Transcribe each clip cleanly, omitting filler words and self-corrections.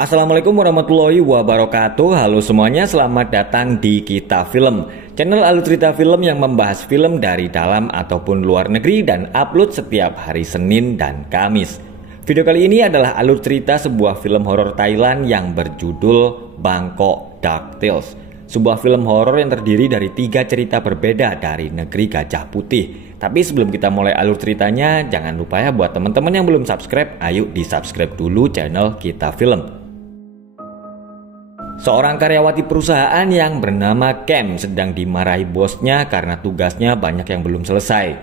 Assalamualaikum warahmatullahi wabarakatuh. Halo semuanya, selamat datang di Kita Film, channel alur cerita film yang membahas film dari dalam ataupun luar negeri dan upload setiap hari Senin dan Kamis. Video kali ini adalah alur cerita sebuah film horor Thailand yang berjudul Bangkok Dark Tales. Sebuah film horor yang terdiri dari 3 cerita berbeda dari negeri Gajah Putih. Tapi sebelum kita mulai alur ceritanya, jangan lupa ya buat teman-teman yang belum subscribe, ayo di subscribe dulu channel Kita Film. Seorang karyawati perusahaan yang bernama Cam sedang dimarahi bosnya karena tugasnya banyak yang belum selesai.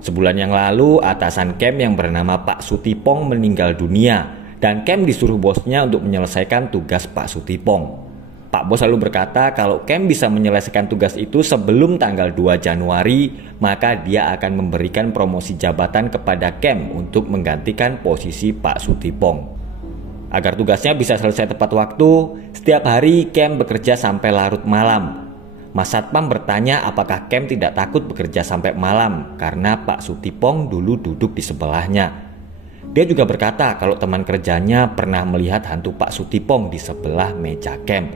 Sebulan yang lalu, atasan Cam yang bernama Pak Sutipong meninggal dunia dan Cam disuruh bosnya untuk menyelesaikan tugas Pak Sutipong. Pak Bos lalu berkata kalau Cam bisa menyelesaikan tugas itu sebelum tanggal 2 Januari, maka dia akan memberikan promosi jabatan kepada Cam untuk menggantikan posisi Pak Sutipong. Agar tugasnya bisa selesai tepat waktu, setiap hari Cam bekerja sampai larut malam. Mas Satpam bertanya apakah Cam tidak takut bekerja sampai malam karena Pak Sutipong dulu duduk di sebelahnya. Dia juga berkata kalau teman kerjanya pernah melihat hantu Pak Sutipong di sebelah meja Cam.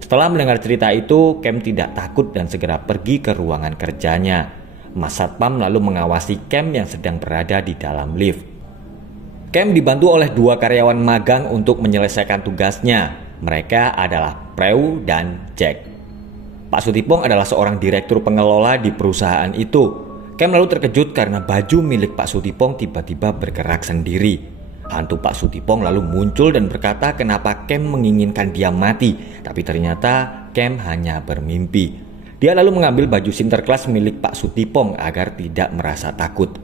Setelah mendengar cerita itu, Cam tidak takut dan segera pergi ke ruangan kerjanya. Mas Satpam lalu mengawasi Cam yang sedang berada di dalam lift. Cam dibantu oleh 2 karyawan magang untuk menyelesaikan tugasnya. Mereka adalah Preu dan Jack. Pak Sutipong adalah seorang direktur pengelola di perusahaan itu. Cam lalu terkejut karena baju milik Pak Sutipong tiba-tiba bergerak sendiri. Hantu Pak Sutipong lalu muncul dan berkata kenapa Cam menginginkan dia mati. Tapi ternyata Cam hanya bermimpi. Dia lalu mengambil baju Sinterklas milik Pak Sutipong agar tidak merasa takut.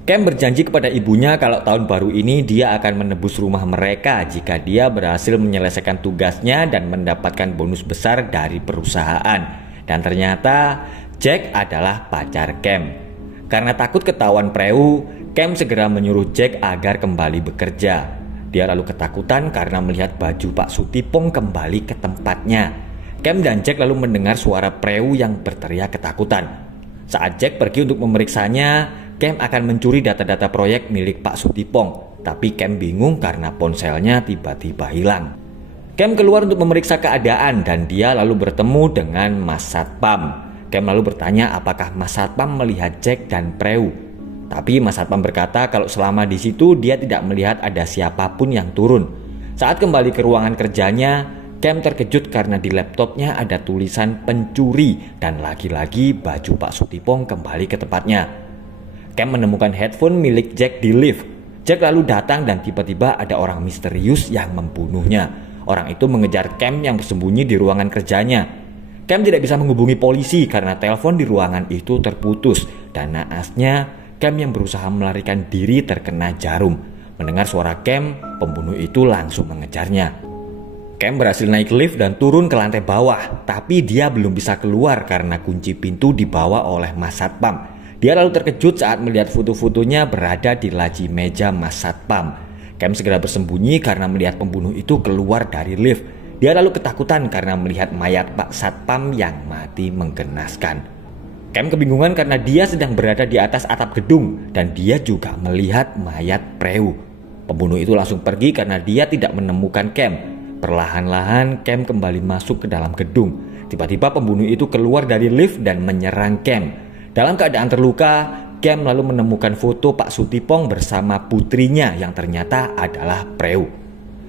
Cam berjanji kepada ibunya kalau tahun baru ini dia akan menebus rumah mereka jika dia berhasil menyelesaikan tugasnya dan mendapatkan bonus besar dari perusahaan. Dan ternyata Jack adalah pacar Cam. Karena takut ketahuan Preu, Cam segera menyuruh Jack agar kembali bekerja. Dia lalu ketakutan karena melihat baju Pak Sutipong kembali ke tempatnya. Cam dan Jack lalu mendengar suara Preu yang berteriak ketakutan. Saat Jack pergi untuk memeriksanya, Cam akan mencuri data-data proyek milik Pak Sutipong, tapi Cam bingung karena ponselnya tiba-tiba hilang. Cam keluar untuk memeriksa keadaan dan dia lalu bertemu dengan Mas Satpam. Cam lalu bertanya apakah Mas Satpam melihat Jack dan Preu. Tapi Mas Satpam berkata kalau selama di situ dia tidak melihat ada siapapun yang turun. Saat kembali ke ruangan kerjanya, Cam terkejut karena di laptopnya ada tulisan pencuri dan lagi-lagi baju Pak Sutipong kembali ke tempatnya. Cam menemukan headphone milik Jack di lift. Jack lalu datang dan tiba-tiba ada orang misterius yang membunuhnya. Orang itu mengejar Cam yang bersembunyi di ruangan kerjanya. Cam tidak bisa menghubungi polisi karena telepon di ruangan itu terputus. Dan naasnya, Cam yang berusaha melarikan diri terkena jarum. Mendengar suara Cam, pembunuh itu langsung mengejarnya. Cam berhasil naik lift dan turun ke lantai bawah. Tapi dia belum bisa keluar karena kunci pintu dibawa oleh Mas Satpam. Dia lalu terkejut saat melihat foto-fotonya berada di laci meja Mas Satpam. Cam segera bersembunyi karena melihat pembunuh itu keluar dari lift. Dia lalu ketakutan karena melihat mayat Pak Satpam yang mati menggenaskan. Cam kebingungan karena dia sedang berada di atas atap gedung dan dia juga melihat mayat Preu. Pembunuh itu langsung pergi karena dia tidak menemukan Cam. Perlahan-lahan Cam kembali masuk ke dalam gedung. Tiba-tiba pembunuh itu keluar dari lift dan menyerang Cam. Dalam keadaan terluka, Cam lalu menemukan foto Pak Sutipong bersama putrinya yang ternyata adalah Preu.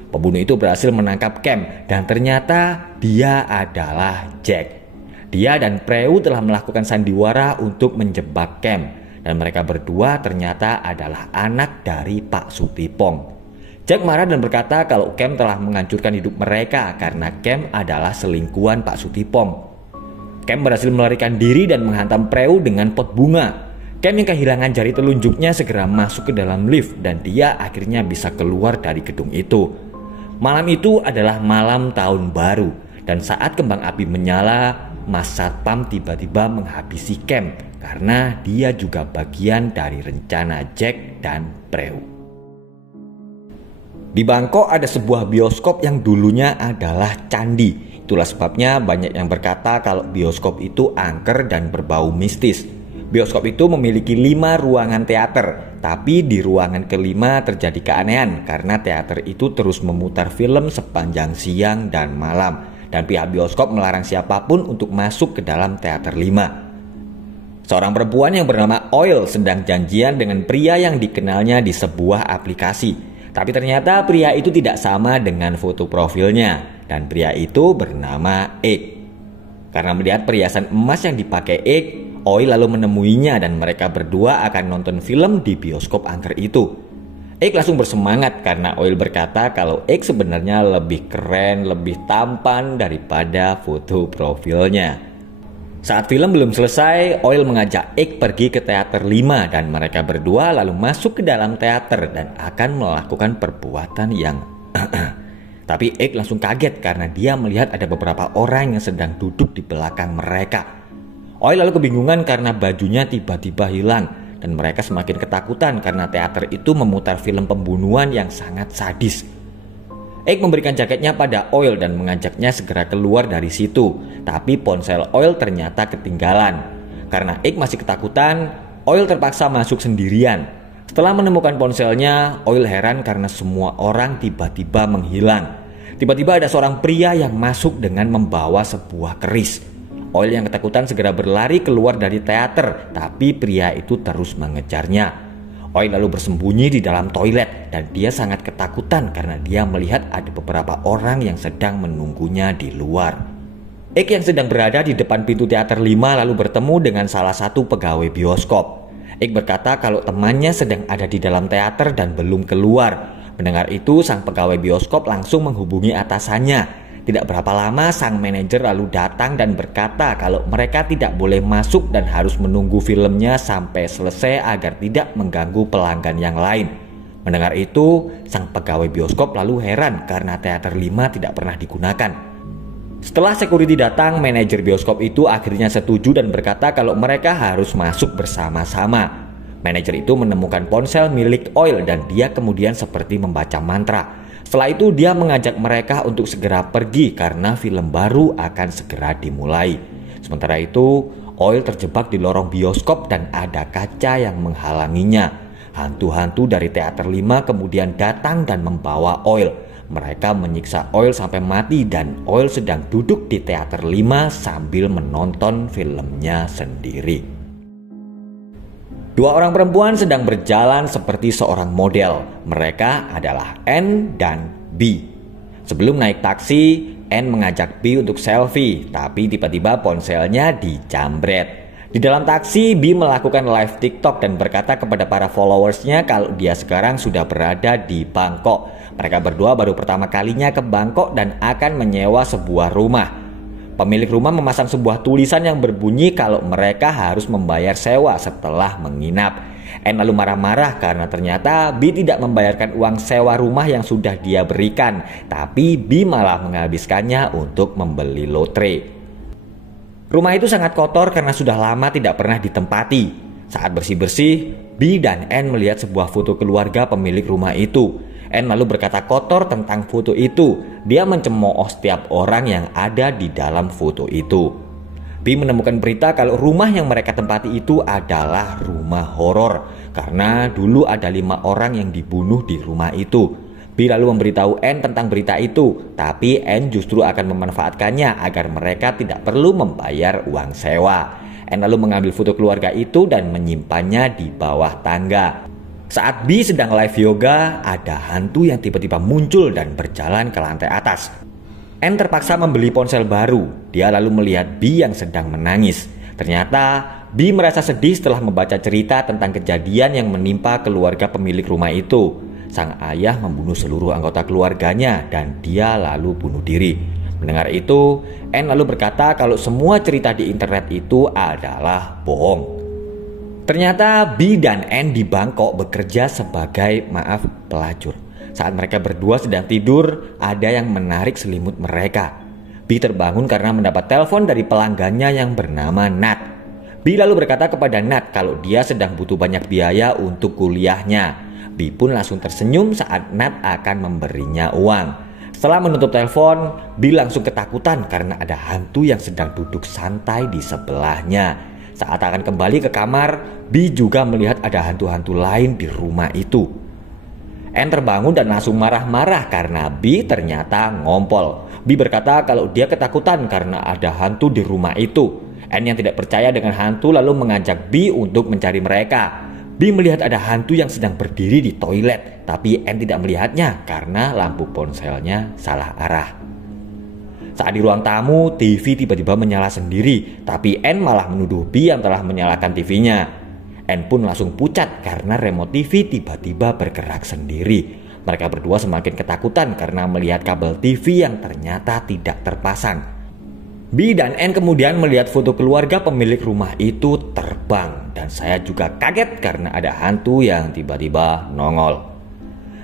Pembunuh itu berhasil menangkap Cam dan ternyata dia adalah Jack. Dia dan Preu telah melakukan sandiwara untuk menjebak Cam dan mereka berdua ternyata adalah anak dari Pak Sutipong. Jack marah dan berkata kalau Cam telah menghancurkan hidup mereka karena Cam adalah selingkuhan Pak Sutipong. Cam berhasil melarikan diri dan menghantam Preu dengan pot bunga. Cam yang kehilangan jari telunjuknya segera masuk ke dalam lift dan dia akhirnya bisa keluar dari gedung itu. Malam itu adalah malam tahun baru dan saat kembang api menyala, Mas Satpam tiba-tiba menghabisi Cam karena dia juga bagian dari rencana Jack dan Preu. Di Bangkok ada sebuah bioskop yang dulunya adalah candi. Itulah sebabnya banyak yang berkata kalau bioskop itu angker dan berbau mistis. Bioskop itu memiliki 5 ruangan teater, tapi di ruangan kelima terjadi keanehan karena teater itu terus memutar film sepanjang siang dan malam, dan pihak bioskop melarang siapapun untuk masuk ke dalam teater 5. Seorang perempuan yang bernama Oil sedang janjian dengan pria yang dikenalnya di sebuah aplikasi, tapi ternyata pria itu tidak sama dengan foto profilnya, dan pria itu bernama X. Karena melihat perhiasan emas yang dipakai X, Oil lalu menemuinya dan mereka berdua akan nonton film di bioskop angker itu. X langsung bersemangat karena Oil berkata kalau X sebenarnya lebih keren, lebih tampan daripada foto profilnya. Saat film belum selesai, Oil mengajak X pergi ke teater 5 dan mereka berdua lalu masuk ke dalam teater dan akan melakukan perbuatan yang Tapi X langsung kaget karena dia melihat ada beberapa orang yang sedang duduk di belakang mereka. Oil lalu kebingungan karena bajunya tiba-tiba hilang dan mereka semakin ketakutan karena teater itu memutar film pembunuhan yang sangat sadis. X memberikan jaketnya pada Oil dan mengajaknya segera keluar dari situ, tapi ponsel Oil ternyata ketinggalan. Karena X masih ketakutan, Oil terpaksa masuk sendirian. Setelah menemukan ponselnya, Oil heran karena semua orang tiba-tiba menghilang. Tiba-tiba ada seorang pria yang masuk dengan membawa sebuah keris. Oil yang ketakutan segera berlari keluar dari teater, tapi pria itu terus mengejarnya. Oil lalu bersembunyi di dalam toilet dan dia sangat ketakutan karena dia melihat ada beberapa orang yang sedang menunggunya di luar. X yang sedang berada di depan pintu teater 5 lalu bertemu dengan salah satu pegawai bioskop. X berkata kalau temannya sedang ada di dalam teater dan belum keluar. Mendengar itu, sang pegawai bioskop langsung menghubungi atasannya. Tidak berapa lama sang manajer lalu datang dan berkata kalau mereka tidak boleh masuk dan harus menunggu filmnya sampai selesai agar tidak mengganggu pelanggan yang lain. Mendengar itu, sang pegawai bioskop lalu heran karena teater 5 tidak pernah digunakan. Setelah security datang, manajer bioskop itu akhirnya setuju dan berkata kalau mereka harus masuk bersama-sama. Manajer itu menemukan ponsel milik Oil dan dia kemudian seperti membaca mantra. Setelah itu dia mengajak mereka untuk segera pergi karena film baru akan segera dimulai. Sementara itu, Oil terjebak di lorong bioskop dan ada kaca yang menghalanginya. Hantu-hantu dari teater 5 kemudian datang dan membawa Oil. Mereka menyiksa Oil sampai mati dan Oil sedang duduk di teater 5 sambil menonton filmnya sendiri. Dua orang perempuan sedang berjalan seperti seorang model. Mereka adalah N dan B. Sebelum naik taksi, N mengajak B untuk selfie, tapi tiba-tiba ponselnya dijambret. Di dalam taksi, B melakukan live TikTok dan berkata kepada para followersnya kalau dia sekarang sudah berada di Bangkok. Mereka berdua baru pertama kalinya ke Bangkok dan akan menyewa sebuah rumah. Pemilik rumah memasang sebuah tulisan yang berbunyi kalau mereka harus membayar sewa setelah menginap. N lalu marah-marah karena ternyata B tidak membayarkan uang sewa rumah yang sudah dia berikan, tapi B malah menghabiskannya untuk membeli lotre. Rumah itu sangat kotor karena sudah lama tidak pernah ditempati. Saat bersih-bersih, B dan N melihat sebuah foto keluarga pemilik rumah itu. N lalu berkata kotor tentang foto itu. Dia mencemooh setiap orang yang ada di dalam foto itu. B menemukan berita kalau rumah yang mereka tempati itu adalah rumah horor karena dulu ada 5 orang yang dibunuh di rumah itu. B lalu memberitahu N tentang berita itu, tapi N justru akan memanfaatkannya agar mereka tidak perlu membayar uang sewa. N lalu mengambil foto keluarga itu dan menyimpannya di bawah tangga. Saat B sedang live yoga, ada hantu yang tiba-tiba muncul dan berjalan ke lantai atas. N terpaksa membeli ponsel baru. Dia lalu melihat B yang sedang menangis. Ternyata B merasa sedih setelah membaca cerita tentang kejadian yang menimpa keluarga pemilik rumah itu. Sang ayah membunuh seluruh anggota keluarganya dan dia lalu bunuh diri. Mendengar itu, N lalu berkata kalau semua cerita di internet itu adalah bohong. Ternyata B dan N di Bangkok bekerja sebagai pelacur. Saat mereka berdua sedang tidur, ada yang menarik selimut mereka. B terbangun karena mendapat telepon dari pelanggannya yang bernama Nat. B lalu berkata kepada Nat kalau dia sedang butuh banyak biaya untuk kuliahnya. B pun langsung tersenyum saat Nat akan memberinya uang. Setelah menutup telepon, B langsung ketakutan karena ada hantu yang sedang duduk santai di sebelahnya. Saat akan kembali ke kamar, B juga melihat ada hantu-hantu lain di rumah itu. N terbangun dan langsung marah-marah karena B ternyata ngompol. B berkata kalau dia ketakutan karena ada hantu di rumah itu. N yang tidak percaya dengan hantu lalu mengajak B untuk mencari mereka. B melihat ada hantu yang sedang berdiri di toilet, tapi N tidak melihatnya karena lampu ponselnya salah arah. Saat di ruang tamu, TV tiba-tiba menyala sendiri, tapi N malah menuduh B yang telah menyalakan TV-nya. N pun langsung pucat karena remote TV tiba-tiba bergerak sendiri. Mereka berdua semakin ketakutan karena melihat kabel TV yang ternyata tidak terpasang. B dan N kemudian melihat foto keluarga pemilik rumah itu terbang, dan saya juga kaget karena ada hantu yang tiba-tiba nongol.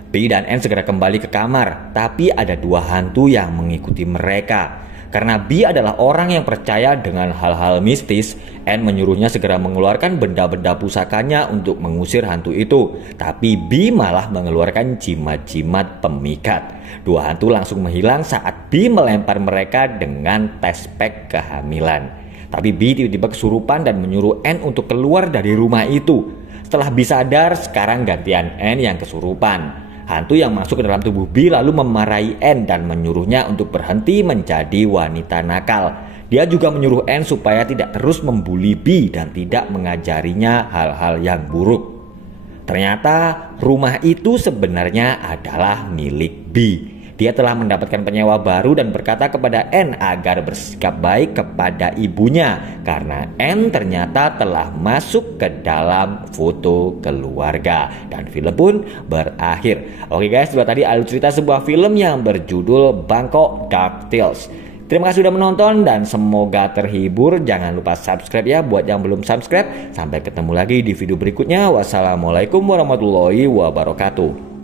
B dan N segera kembali ke kamar, tapi ada dua hantu yang mengikuti mereka. Karena B adalah orang yang percaya dengan hal-hal mistis, N menyuruhnya segera mengeluarkan benda-benda pusakanya untuk mengusir hantu itu. Tapi B malah mengeluarkan jimat-jimat pemikat. Dua hantu langsung menghilang saat B melempar mereka dengan tes pack kehamilan. Tapi B tiba-tiba kesurupan dan menyuruh N untuk keluar dari rumah itu. Setelah B sadar, sekarang gantian N yang kesurupan. Hantu yang masuk ke dalam tubuh B lalu memarahi N dan menyuruhnya untuk berhenti menjadi wanita nakal. Dia juga menyuruh N supaya tidak terus membuli B dan tidak mengajarinya hal-hal yang buruk. Ternyata rumah itu sebenarnya adalah milik B. Dia telah mendapatkan penyewa baru dan berkata kepada N agar bersikap baik kepada ibunya karena N ternyata telah masuk ke dalam foto keluarga. Dan film pun berakhir. Oke guys, itu tadi alur cerita sebuah film yang berjudul Bangkok Dark Tales. Terima kasih sudah menonton dan semoga terhibur. Jangan lupa subscribe ya buat yang belum subscribe. Sampai ketemu lagi di video berikutnya. Wassalamualaikum warahmatullahi wabarakatuh.